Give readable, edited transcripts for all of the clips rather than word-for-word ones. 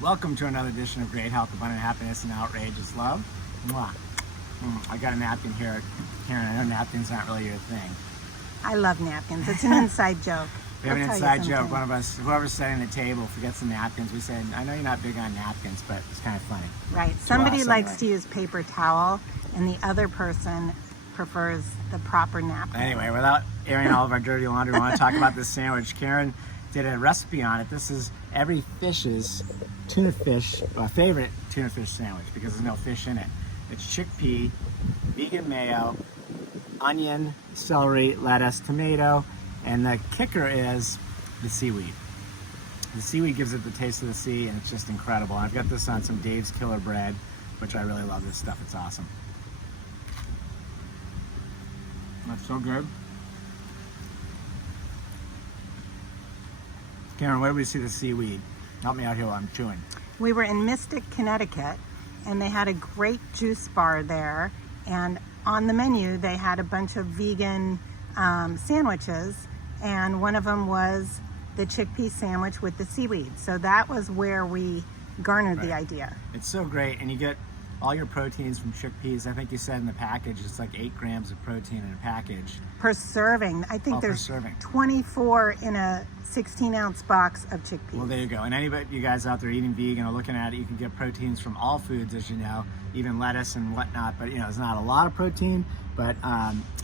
Welcome to another edition of Great Health, Abundant Happiness, and Outrageous Love. Mwah. I got a napkin here. Karen, I know napkins aren't really your thing. I love napkins. It's an inside joke. We have an I'll tell you inside joke. something. One of us, whoever's setting the table, forgets the napkins. We said, I know you're not big on napkins, but it's kind of funny. Right. Somebody likes anyway. to use paper towel, and the other person prefers the proper napkin. Anyway, without airing all of our dirty laundry, we want to talk about this sandwich. Karen did a recipe on it. This is every fish's favorite tuna fish sandwich because there's no fish in it. It's chickpea, vegan mayo, onion, celery, lettuce, tomato, and the kicker is the seaweed. The seaweed gives it the taste of the sea, and it's just incredible. I've got this on some Dave's Killer Bread, which I really love this stuff. It's awesome. That's so good. Karen, where do we see the seaweed? Help me out here while I'm chewing. We were in Mystic, Connecticut, and they had a great juice bar there. And on the menu, they had a bunch of vegan sandwiches, and one of them was the chickpea sandwich with the seaweed. So that was where we garnered the Right. idea. It's so great, and you get all your proteins from chickpeas. I think you said in the package it's like 8 grams of protein in a package. Per serving, I think Oh, per there's serving. 24 in a 16-ounce box of chickpeas. Well, there you go. And anybody, you guys out there eating vegan or looking at it, you can get proteins from all foods, as you know, even lettuce and whatnot. But there's not a lot of protein, but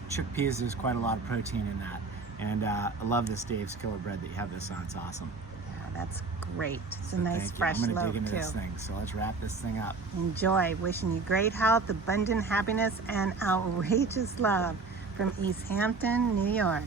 chickpeas, there's quite a lot of protein in that. And I love this Dave's Killer Bread that you have this on. It's awesome. Yeah, that's great. It's a So nice thank you. fresh I'm gonna loaf dig into too. this thing. So let's wrap this thing up. Enjoy. Wishing you great health, abundant happiness, and outrageous love from East Hampton, New York.